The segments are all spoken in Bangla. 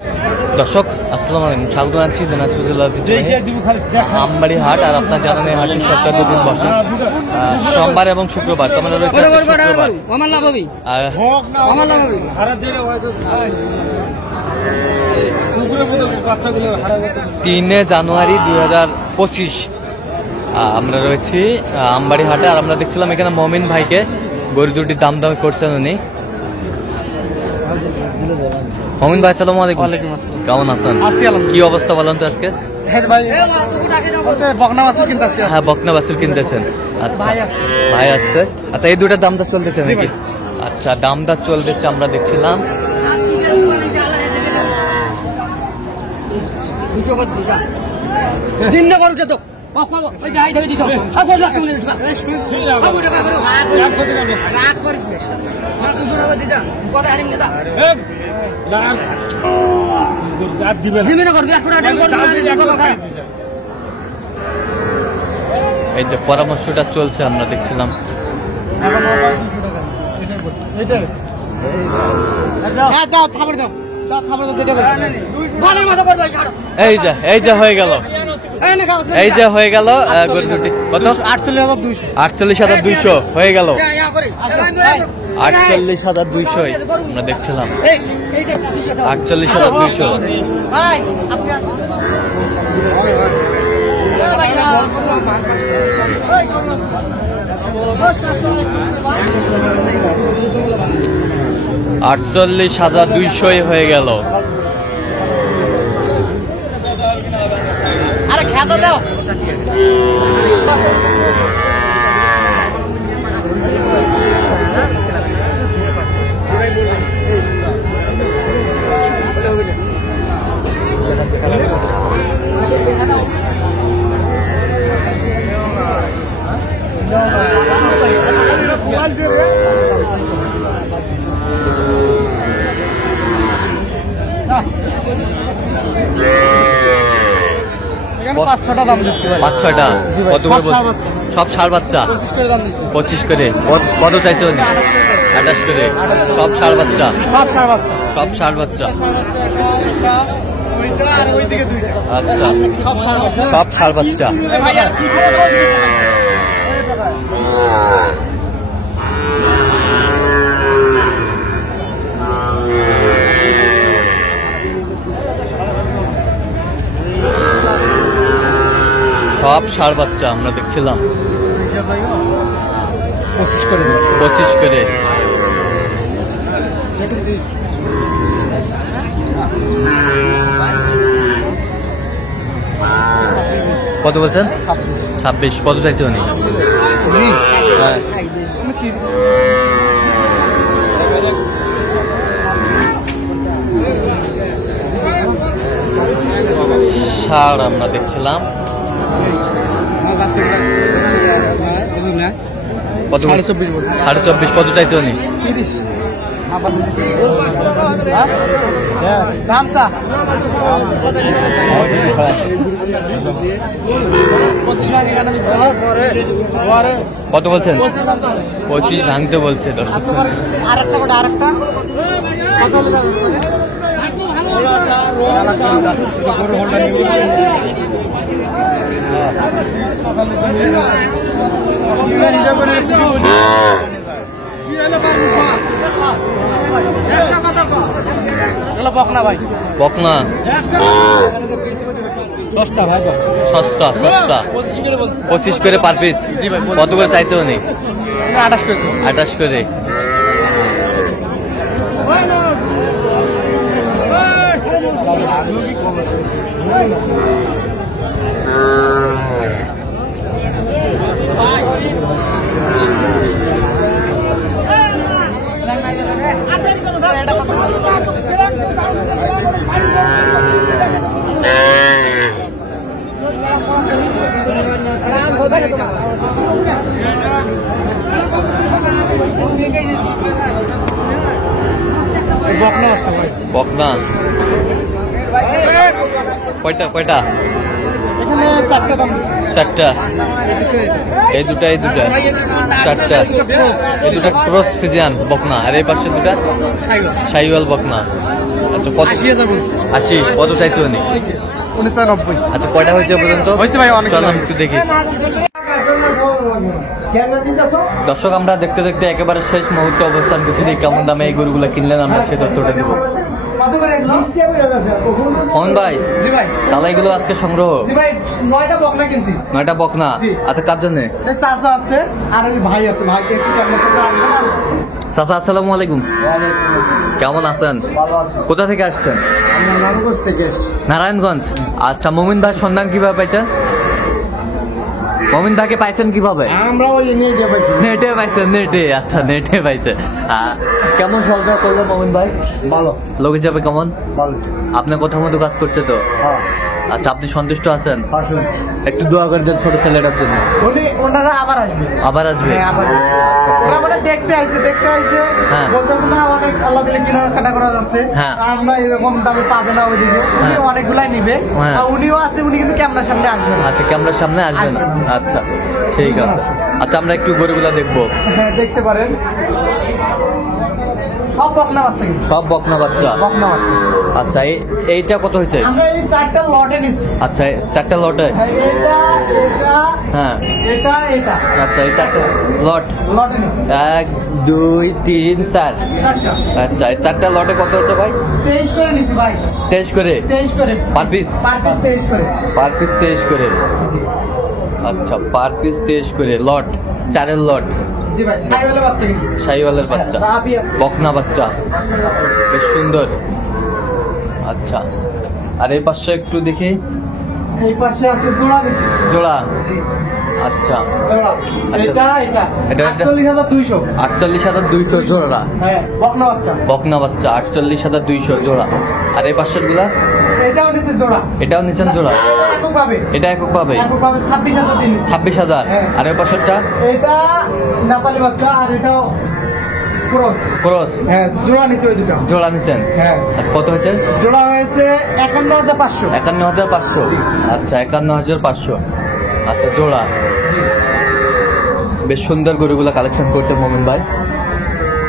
দর্শক আসসালামু আলাইকুম, স্বাগত জানাচ্ছি দিনাজপুর জেলার আমবাড়ি হাট। আর আপনার জানেন এই হাটের সপ্তাহে দুদিন বসে, সোমবার এবং শুক্রবার। তোমার রয়েছে শুক্রবার। 3 জানুয়ারি 2025 আমরা রয়েছি আমবাড়ি হাটে। আর আমরা দেখছিলাম এখানে মমিন ভাইকে গরু দুটির দাম দাম করছেন উনি। মমিন ভাই আসসালামু আলাইকুম। ওয়ালাইকুম আসসালাম। কেমন আছেন? কি অবস্থা বলেন তো আজকে? হ্যাঁ বকনা বাছুর কিনতেছেন। আচ্ছা ভাই আসছে। আচ্ছা এই দুটার দাম দর চলতেছে নাকি? আচ্ছা দাম দর চলতেছে আমরা দেখছিলাম। এই যে পরামর্শটা চলছে আমরা দেখছিলাম। এই যে হয়ে গেল, গরু দুটি কত? 48,200 হয়ে গেল। 48,200 আমরা দেখছিলাম। 48,200। 48,200 হয়ে গেল। আরে খেতে দাও। পাঁচ-ছটা দাম দিচ্ছি। 5-6টা কত করে বলছো? সব ষাঁড় বাচ্চা 25 করে। কত চাইছো? 28 করে। সব ষাঁড় বাচ্চা। সব ষাঁড় বাচ্চা। আচ্ছা সব ষাঁড় বাচ্চা। সব ষাঁড় বাচ্চা আমরা দেখছিলাম। 25 করে। কত বলছেন? 26। কত চাইছে উনি? ষাঁড় আমরা দেখছিলাম। কত? 24.5। কত চাইছে উনি? 30। কত বলছেন? 25 ভাঙতে বলছে। দর্শক বকনা ভাই, বকনা সস্তা ভাই, সস্তা। 25 করে পার পিস। কত করে চাইছে উনি? 28 করে। বকনা কয়টা কয়টা? চারটা। এই দুটা চারটা। এই দুটা ক্রস ফিজিয়ান বকনা, আর এই পাশে দুটা শাহিওয়াল বকনা। আচ্ছা কত? 80,000 বলছি। 80 কত চাইছো উনি? 99। আচ্ছা কয়টা হয়েছে পর্যন্ত? হয়েছে ভাই, অনেক চল হয়েছে। আমি একটু দেখি। দর্শক আমরা দেখতে দেখতে একেবারে শেষ মুহূর্তে অবস্থান করছি। কেমন দামে এই গরুগুলো কিনলেন আমরা সে তথ্যটা দেবো। মোহন ভাই জি ভাই, তাহলে এগুলো আজকে সংগ্রহ জি ভাই, 9টা বকনা কিনছি। 9টা বকনা। জি। আচ্ছা কার জন্য? এই চাচা আছে আর ওই ভাই আছে, ভাইকে একটু ক্যামেরার সাথে আনবেন আর। চাচা আসসালামু আলাইকুম, কেমন আছেন? ভালো আছে। কোথা থেকে আসছেন? আমরা নারায়ণগঞ্জ থেকে এসেছি। নারায়ণগঞ্জ। আচ্ছা মোমিন ভাই সন্ধান কিভাবে পাইছেন? মোমিন ভাইকে পাইছেন কিভাবে? আমরা ওই নিয়ে দিয়ে পাইছি। নেটে পাইছেন? নেটে। আচ্ছা নেটে পাইছে। কেমন সহযোগিতা করলেন মোমিন ভাই? ভালো লোক হিসাবে কেমন? ভালো। আপনার কথা মতো কাজ করছে তো? হ্যাঁ, আচ্ছা আপনি সন্তুষ্ট আছেন? আসুন। একটু দোয়া করে দেন ছোট ছেলেটার জন্য। ওনারা আবার আসবে। আবার আসবে? হ্যাঁ, আবার ওরা মানে দেখতে আইছে হ্যাঁ। বলতেছে না অনেক আল্লাহ দিলে কেনাকাটা করা যাচ্ছে। হ্যাঁ। আমরা এরকম দামে পাবে না ওইদিকে, উনি হ্যাঁ। অনেকগুলাই নিবে। হ্যাঁ। আর উনিও আছে, উনি কিন্তু ক্যামেরার সামনে আসবে না। আচ্ছা ক্যামেরার সামনে আসবে না? আসবে না। আচ্ছা ঠিক আছে। আচ্ছা আমরা একটু গরুগুলা দেখবো। হ্যাঁ, দেখতে পারেন। সব বকনা বাচ্চা কিন্তু, সব বকনা বাচ্চা। বকনা বাচ্চা। আচ্ছা এইটা কত হয়েছে? আমরা এই 4টা লটে নিচ্ছি। আচ্ছা 4টা লটে। হ্যাঁ, এটা এটা হ্যাঁ এটা এটা আচ্ছা এই 4টা লট। লটে নিচ্ছি 1 2 3 4। 4টা। আচ্ছা এই 4টা লটে কত হচ্ছে ভাই? 23 করে নিচ্ছি ভাই, 23 করে 23 করে পার পিস? পার পিস 23 করে। পার পিস 23 করে। জি আচ্ছা পার পিস 23 করে লট, 4এর লট। জি ভাই, সাইওয়ালা বাচ্চা কিন্তু। শাহিওয়ালের বাচ্চা, রাবি আছে। বকনা বাচ্চা, বেশ সুন্দর। আচ্ছা আর এই পাশে একটু দেখি। এই পাশে আছে জোড়া নিচ্ছি। জোড়া। জি আচ্ছা জোড়া। এটা এটা এটা- 48,200। 48,200 জোড়া। হ্যাঁ, বকনা বাচ্চা। বকনা বাচ্চা 48,200 জোড়া। আর এই পাশের গুলা? এটাও নিচ্ছে জোড়া। এটাও নিচ্ছেন জোড়া? একক পাবে। এটা একক পাবে? একক পাবে 26,000 দিয়ে নিচ্ছি। 26,000। হ্যাঁ। আর এই পাশেরটা? এটা নেপালি বাচ্চা আর এটাও ক্রস। ক্রস। হ্যাঁ, জোড়া নিচ্ছে ওই দুটো। জোড়া নিচ্ছেন? হ্যাঁ, আচ্ছা কত হয়েছে? জোড়া হয়েছে 51,500। 51,500। আচ্ছা 51,500। আচ্ছা জোড়া। বেশ সুন্দর গরুগুলা কালেকশন করছে মোমিন ভাই।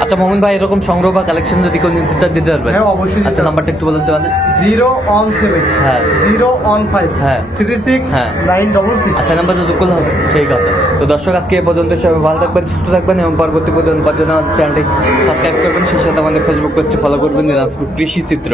আচ্ছা মোমিন ভাই এরকম সংগ্রহ বা কালেকশন যদি কেউ নিতে চায় দিতে পারবেন? হ্যাঁ, অবশ্যই দিতে আচ্ছা পারবো। নাম্বারটা একটু বলতে পারেন? 017 হ্যাঁ 015 হ্যাঁ 36 হ্যাঁ। 966। আচ্ছা নাম্বার যোগ করলে হবে? ঠিক আছে। তো দর্শক আজকে এ পর্যন্ত, সবাই ভালো থাকবেন, সুস্থ থাকবেন এবং পরবর্তী পর্যন্ত জন্য আমাদের চ্যানেলটি সাবস্ক্রাইব করবেন। সেই সাথে আমাদের ফেসবুক পেজটি ফলো করবেন, দিনাজপুর কৃষি চিত্র।